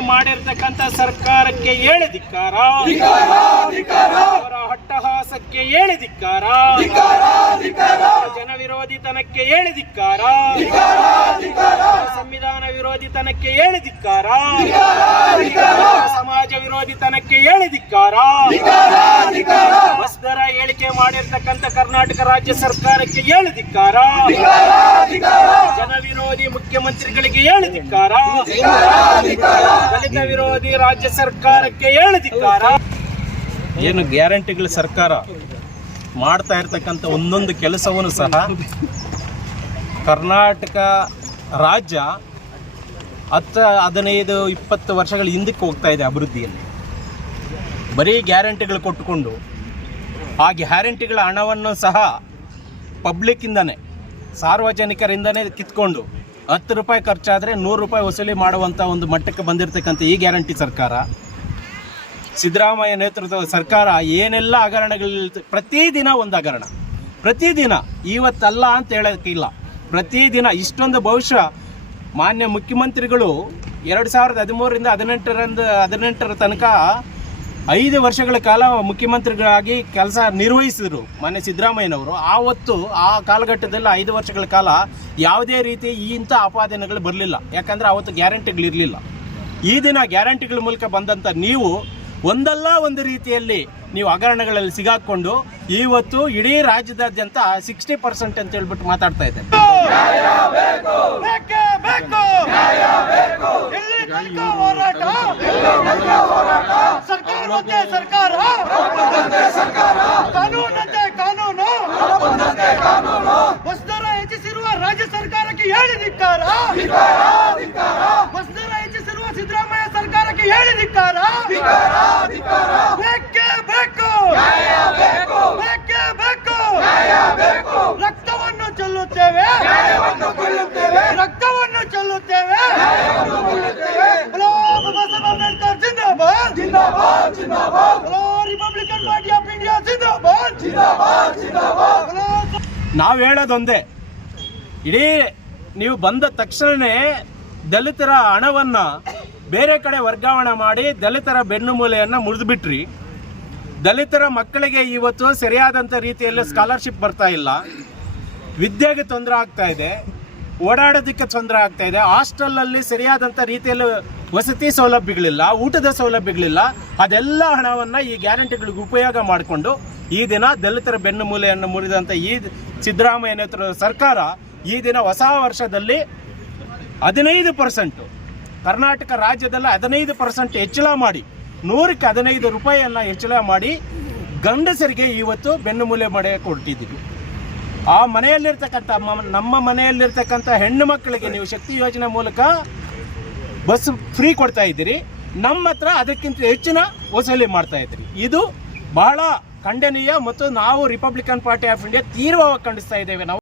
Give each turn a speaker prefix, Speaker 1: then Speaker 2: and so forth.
Speaker 1: ಮಾಡಿರ್ತಕ್ಕಂಥ ಸರ್ಕಾರಕ್ಕೆ ಹೇಳಿ ಧಿಕ್ಕಾರ, ಅವರ ಹಟ್ಟಹಾಸಕ್ಕೆ ಹೇಳಿ ಧಿಕ್ಕಾರ, ಜನ ವಿರೋಧಿತನಕ್ಕೆ ಹೇಳಿ ಧಿಕ್ಕಾರ, ಸಂವಿಧಾನ ವಿರೋಧಿತನಕ್ಕೆ ಹೇಳಿ ಧಿಕ್ಕಾರ, ಸಮಾಜ ವಿರೋಧಿತನಕ್ಕೆ ಹೇಳಿ ಧಿಕ್ಕಾರ, ಬಸ್ ದರ ಏಳಿಕೆ ಮಾಡಿರ್ತಕ್ಕಂಥ ಕರ್ನಾಟಕ ರಾಜ್ಯ ಸರ್ಕಾರಕ್ಕೆ ಹೇಳಿ ಧಿಕ್ಕಾರ, ಜನ ವಿರೋಧಿ ಮುಖ್ಯಮಂತ್ರಿಗಳಿಗೆ ಹೇಳಿ ಧಿಕ್ಕಾರ, ದಲಿತ ವಿರೋಧಿ ರಾಜ್ಯ ಸರ್ಕಾರಕ್ಕೆ ಹೇಳಿ ಧಿಕ್ಕಾರ. ಏನು ಗ್ಯಾರಂಟಿಗಳ ಸರ್ಕಾರ ಮಾಡ್ತಾ ಇರ್ತಕ್ಕಂಥ ಒಂದೊಂದು ಕೆಲಸವನ್ನು ಸಹ ಕರ್ನಾಟಕ ರಾಜ್ಯ 10-15-20 ವರ್ಷಗಳ ಹಿಂದಕ್ಕೆ ಹೋಗ್ತಾ ಇದೆ ಅಭಿವೃದ್ಧಿಯಲ್ಲಿ. ಬರೀ ಗ್ಯಾರಂಟಿಗಳು ಕೊಟ್ಟುಕೊಂಡು ಆ ಗ್ಯಾರಂಟಿಗಳ ಹಣವನ್ನು ಸಹ ಪಬ್ಲಿಕ್ಕಿಂದನೇ, ಸಾರ್ವಜನಿಕರಿಂದನೇ ಕಿತ್ಕೊಂಡು 10 ರೂಪಾಯಿ ಖರ್ಚಾದರೆ 100 ರೂಪಾಯಿ ವಸೂಲಿ ಮಾಡುವಂಥ ಒಂದು ಮಟ್ಟಕ್ಕೆ ಬಂದಿರತಕ್ಕಂಥ ಈ ಗ್ಯಾರಂಟಿ ಸರ್ಕಾರ, ಸಿದ್ದರಾಮಯ್ಯ ನೇತೃತ್ವದ ಸರ್ಕಾರ ಏನೆಲ್ಲ ಹಗರಣಗಳು, ಪ್ರತಿದಿನ ಒಂದು ಹಗರಣ, ಪ್ರತಿದಿನ, ಇವತ್ತಲ್ಲ ಅಂತ ಹೇಳೋಕ್ಕಿಲ್ಲ, ಪ್ರತಿದಿನ ಇಷ್ಟೊಂದು. ಬಹುಶಃ ಮಾನ್ಯ ಮುಖ್ಯಮಂತ್ರಿಗಳು 2013ರಿಂದ 18ರ ತನಕ 5 ವರ್ಷಗಳ ಕಾಲ ಮುಖ್ಯಮಂತ್ರಿಗಳಾಗಿ ಕೆಲಸ ನಿರ್ವಹಿಸಿದರು ಮಾನ್ಯ ಸಿದ್ದರಾಮಯ್ಯನವರು. ಆವತ್ತು ಆ ಕಾಲಘಟ್ಟದಲ್ಲಿ 5 ವರ್ಷಗಳ ಕಾಲ ಯಾವುದೇ ರೀತಿ ಇಂಥ ಆಪಾದನೆಗಳು ಬರಲಿಲ್ಲ, ಯಾಕಂದರೆ ಆವತ್ತು ಗ್ಯಾರಂಟಿಗಳಿರಲಿಲ್ಲ. ಈ ದಿನ ಗ್ಯಾರಂಟಿಗಳ ಮೂಲಕ ಬಂದಂಥ ನೀವು ಒಂದಲ್ಲ ಒಂದು ರೀತಿಯಲ್ಲಿ ನೀವು ಹಗರಣಗಳಲ್ಲಿ ಸಿಗಾಕೊಂಡು ಇವತ್ತು ಇಡೀ ರಾಜ್ಯದಾದ್ಯಂತ 60% ಅಂತ ಹೇಳ್ಬಿಟ್ಟು ಮಾತಾಡ್ತಾ ಇದ್ದಾರೆ.
Speaker 2: ಬಸ್ ದರ ಹೆಚ್ಚಿಸಿರುವ ರಾಜ್ಯ ಸರ್ಕಾರಕ್ಕೆ ಹೇಳಿ ಧಿಕ್ಕಾರ, ಬಸ್ ದರ ಹೆಚ್ಚಿಸಿರುವ ಸಿದ್ದರಾಮಯ್ಯ ಸರ್ಕಾರಕ್ಕೆ ಹೇಳಿ ಧಿಕ್ಕಾರ. ಬೇಕೇ ಬೇಕು, ಬೇಕೇ ಬೇಕು, ರಕ್ತವನ್ನು ಚೆಲ್ಲುತ್ತೇವೆ, ರಕ್ತವನ್ನು ಚೆಲ್ಲುತ್ತೇವೆ. ಬಾಬಾ ಸಾಹೇಬ್ ಅಂಬೇಡ್ಕರ್ ಜಿಂದಾಬಾದ್, ಜಿಂದಾಬಾದ್, ಜಿಂದಾಬಾದ್. ರಿಪಬ್ಲಿಕನ್ ಪಾರ್ಟಿ ಆಫ್ ಇಂಡಿಯಾ ಜಿಂದಾಬಾದ್, ಜಿಂದಾಬಾದ್, ಜಿಂದಾಬಾದ್.
Speaker 1: ನಾವು ಹೇಳೋದೊಂದೇ, ಇಡೀ ನೀವು ಬಂದ ತಕ್ಷಣವೇ ದಲಿತರ ಹಣವನ್ನು ಬೇರೆ ಕಡೆ ವರ್ಗಾವಣೆ ಮಾಡಿ ದಲಿತರ ಬೆನ್ನುಮೂಲೆಯನ್ನು ಮುರಿದುಬಿಟ್ರಿ. ದಲಿತರ ಮಕ್ಕಳಿಗೆ ಇವತ್ತು ಸರಿಯಾದಂಥ ರೀತಿಯಲ್ಲಿ ಸ್ಕಾಲರ್ಶಿಪ್ ಬರ್ತಾ ಇಲ್ಲ, ವಿದ್ಯೆಗೆ ತೊಂದರೆ ಆಗ್ತಾ ಇದೆ, ಓಡಾಡೋದಕ್ಕೆ ತೊಂದರೆ ಆಗ್ತಾ ಇದೆ, ಹಾಸ್ಟೆಲಲ್ಲಿ ಸರಿಯಾದಂಥ ರೀತಿಯಲ್ಲಿ ವಸತಿ ಸೌಲಭ್ಯಗಳಿಲ್ಲ, ಊಟದ ಸೌಲಭ್ಯಗಳಿಲ್ಲ. ಅದೆಲ್ಲ ಹಣವನ್ನು ಈ ಗ್ಯಾರಂಟಿಗಳಿಗೆ ಉಪಯೋಗ ಮಾಡಿಕೊಂಡು ಈ ದಿನ ದಲಿತರ ಬೆನ್ನುಮೂಲೆಯನ್ನು ಮುರಿದಂಥ ಈ ಸಿದ್ದರಾಮಯ್ಯ ನೇತೃತ್ವದ ಸರ್ಕಾರ ಈ ದಿನ ಹೊಸ ವರ್ಷದಲ್ಲಿ 15%, ಕರ್ನಾಟಕ ರಾಜ್ಯದಲ್ಲಿ 15% ಹೆಚ್ಚಳ ಮಾಡಿ 100ಕ್ಕೆ 15 ರೂಪಾಯಿಯನ್ನು ಹೆಚ್ಚಳ ಮಾಡಿ ಗಂಡಸರಿಗೆ ಇವತ್ತು ಬೆನ್ನುಮೂಲೆ ಮಾಡಿ ಕೊಟ್ಟಿದ್ದೀವಿ. ಆ ಮನೆಯಲ್ಲಿರ್ತಕ್ಕಂಥ ನಮ್ಮ ಮನೆಯಲ್ಲಿರ್ತಕ್ಕಂಥ ಹೆಣ್ಣು ಮಕ್ಕಳಿಗೆ ನೀವು ಶಕ್ತಿ ಯೋಜನೆ ಮೂಲಕ ಬಸ್ ಫ್ರೀ ಕೊಡ್ತಾ ಇದ್ದೀರಿ, ನಮ್ಮ ಹತ್ರ ಅದಕ್ಕಿಂತ ಹೆಚ್ಚಿನ ವಸೂಲಿ ಮಾಡ್ತಾ ಇದ್ದೀರಿ. ಇದು ಬಹಳ ಖಂಡನೀಯ ಮತ್ತು ನಾವು ರಿಪಬ್ಲಿಕನ್ ಪಾರ್ಟಿ ಆಫ್ ಇಂಡಿಯಾ ತೀವ್ರವಾಗಿ ಖಂಡಿಸ್ತಾ ಇದ್ದೇವೆ. ನಾವು